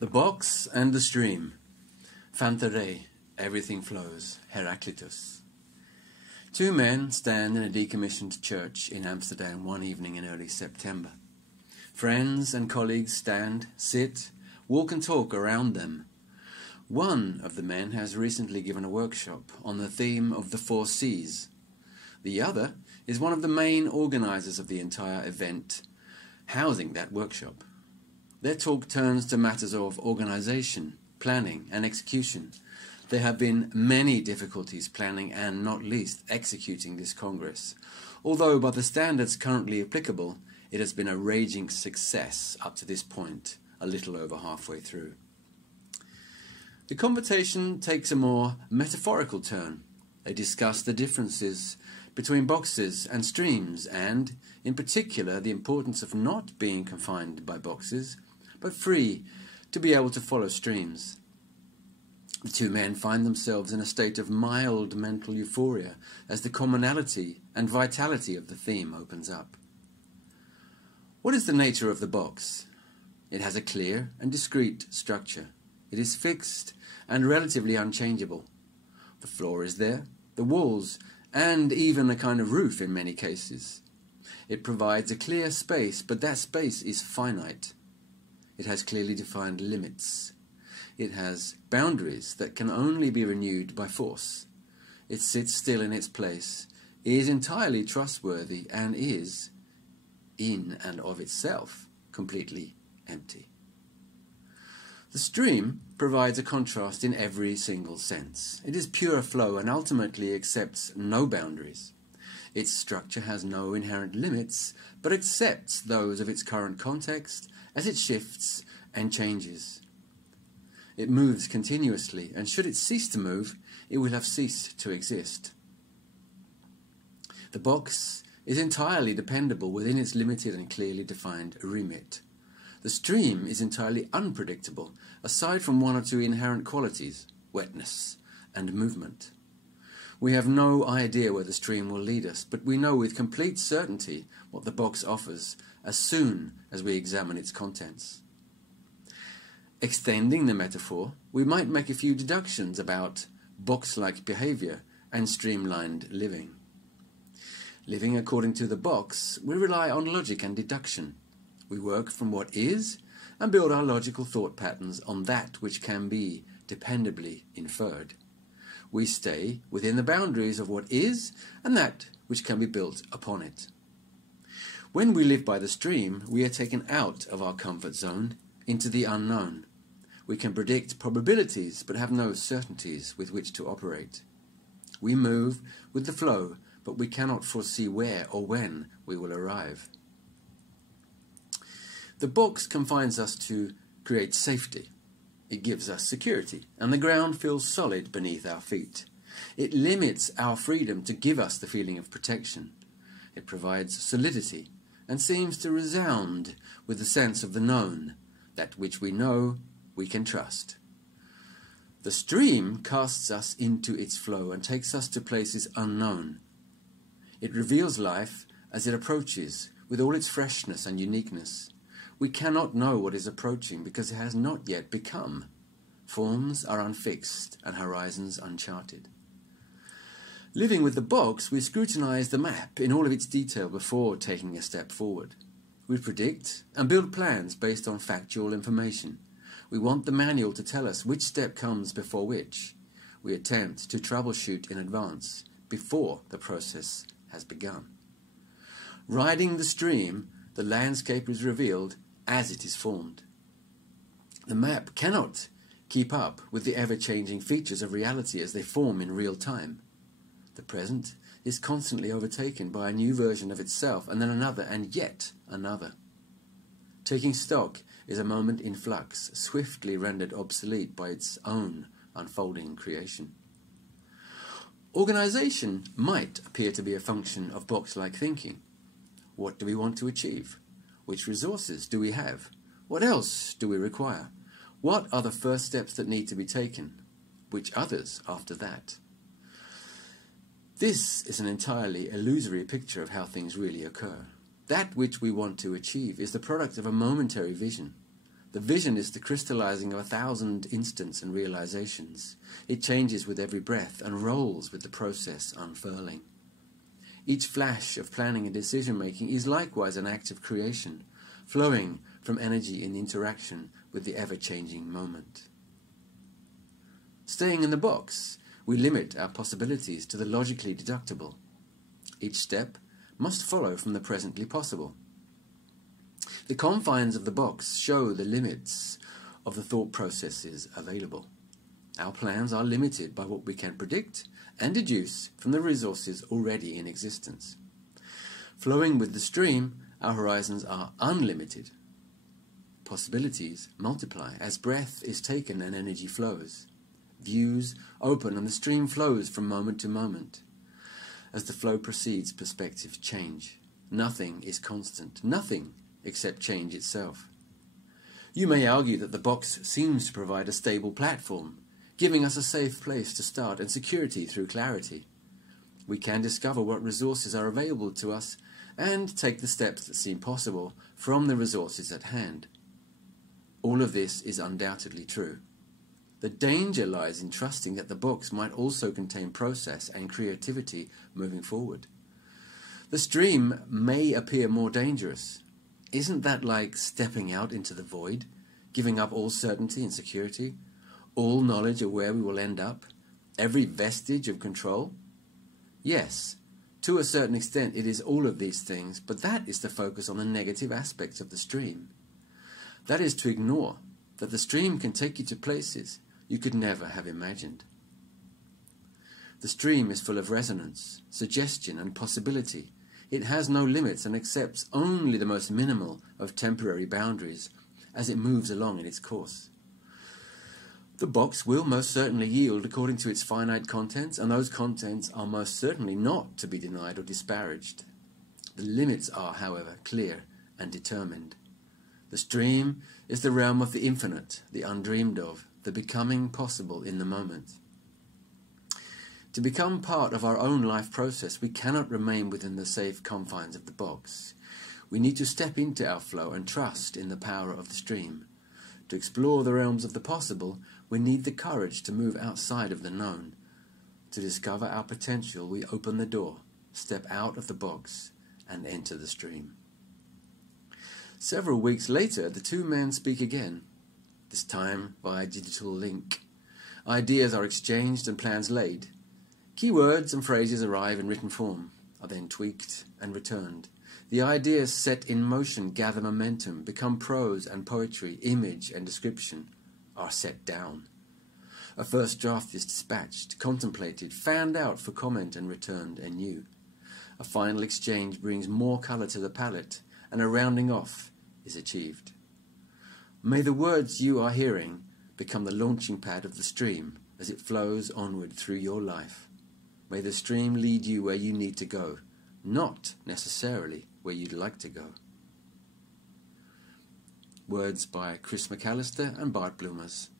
The box and the stream. Phantare, everything flows. Heraclitus. Two men stand in a decommissioned church in Amsterdam one evening in early September. Friends and colleagues stand, sit, walk and talk around them. One of the men has recently given a workshop on the theme of the 4 C's. The other is one of the main organizers of the entire event, housing that workshop. Their talk turns to matters of organization, planning and execution. There have been many difficulties planning and, not least, executing this Congress, although by the standards currently applicable, it has been a raging success up to this point, a little over halfway through. The conversation takes a more metaphorical turn. They discuss the differences between boxes and streams and, in particular, the importance of not being confined by boxes, but free to be able to follow streams. The two men find themselves in a state of mild mental euphoria as the commonality and vitality of the theme opens up. What is the nature of the box? It has a clear and discrete structure. It is fixed and relatively unchangeable. The floor is there, the walls, and even a kind of roof in many cases. It provides a clear space, but that space is finite. It has clearly defined limits. It has boundaries that can only be renewed by force. It sits still in its place, is entirely trustworthy, and is, in and of itself, completely empty. The stream provides a contrast in every single sense. It is pure flow and ultimately accepts no boundaries. Its structure has no inherent limits, but accepts those of its current context as it shifts and changes. It moves continuously, and should it cease to move, it will have ceased to exist. The box is entirely dependable within its limited and clearly defined remit. The stream is entirely unpredictable, aside from one or two inherent qualities, wetness and movement. We have no idea where the stream will lead us, but we know with complete certainty what the box offers as soon as we examine its contents. Extending the metaphor, we might make a few deductions about box-like behavior and streamlined living. Living according to the box, we rely on logic and deduction. We work from what is and build our logical thought patterns on that which can be dependably inferred. We stay within the boundaries of what is and that which can be built upon it. When we live by the stream, we are taken out of our comfort zone into the unknown. We can predict probabilities but have no certainties with which to operate. We move with the flow, but we cannot foresee where or when we will arrive. The box confines us to create safety. It gives us security, and the ground feels solid beneath our feet. It limits our freedom to give us the feeling of protection. It provides solidity and seems to resound with the sense of the known, that which we know we can trust. The stream casts us into its flow and takes us to places unknown. It reveals life as it approaches, with all its freshness and uniqueness. We cannot know what is approaching because it has not yet become. Forms are unfixed and horizons uncharted. Living with the box, we scrutinize the map in all of its detail before taking a step forward. We predict and build plans based on factual information. We want the manual to tell us which step comes before which. We attempt to troubleshoot in advance, before the process has begun. Riding the stream, the landscape is revealed as it is formed. The map cannot keep up with the ever-changing features of reality as they form in real time. The present is constantly overtaken by a new version of itself, and then another, and yet another. Taking stock is a moment in flux, swiftly rendered obsolete by its own unfolding creation. Organization might appear to be a function of box-like thinking. What do we want to achieve? Which resources do we have? What else do we require? What are the first steps that need to be taken? Which others after that? This is an entirely illusory picture of how things really occur. That which we want to achieve is the product of a momentary vision. The vision is the crystallizing of 1,000 instants and realizations. It changes with every breath and rolls with the process unfurling. Each flash of planning and decision-making is likewise an act of creation, flowing from energy in interaction with the ever-changing moment. Staying in the box, we limit our possibilities to the logically deductible. Each step must follow from the presently possible. The confines of the box show the limits of the thought processes available. Our plans are limited by what we can predict and deduce from the resources already in existence. Flowing with the stream, our horizons are unlimited. Possibilities multiply as breath is taken and energy flows. Views open and the stream flows from moment to moment. As the flow proceeds, perspectives change. Nothing is constant, nothing except change itself. You may argue that the box seems to provide a stable platform, giving us a safe place to start and security through clarity. We can discover what resources are available to us and take the steps that seem possible from the resources at hand. All of this is undoubtedly true. The danger lies in trusting that the box might also contain process and creativity moving forward. The stream may appear more dangerous. Isn't that like stepping out into the void, giving up all certainty and security, all knowledge of where we will end up, every vestige of control? Yes, to a certain extent it is all of these things, but that is to focus on the negative aspects of the stream. That is to ignore that the stream can take you to places you could never have imagined. The stream is full of resonance, suggestion and possibility. It has no limits and accepts only the most minimal of temporary boundaries as it moves along in its course. The box will most certainly yield according to its finite contents, and those contents are most certainly not to be denied or disparaged. The limits are, however, clear and determined. The stream is the realm of the infinite, the undreamed of, the becoming possible in the moment. To become part of our own life process, we cannot remain within the safe confines of the box. We need to step into our flow and trust in the power of the stream. To explore the realms of the possible, we need the courage to move outside of the known. To discover our potential, we open the door, step out of the box, and enter the stream. Several weeks later, the two men speak again, this time via digital link. Ideas are exchanged and plans laid. Key words and phrases arrive in written form, are then tweaked and returned. The ideas set in motion gather momentum, become prose and poetry, image and description are set down. A first draft is dispatched, contemplated, fanned out for comment and returned anew. A final exchange brings more colour to the palette, and a rounding off is achieved. May the words you are hearing become the launching pad of the stream as it flows onward through your life. May the stream lead you where you need to go, not necessarily where you'd like to go. Words by Chris McAlister and Bart Bloomers.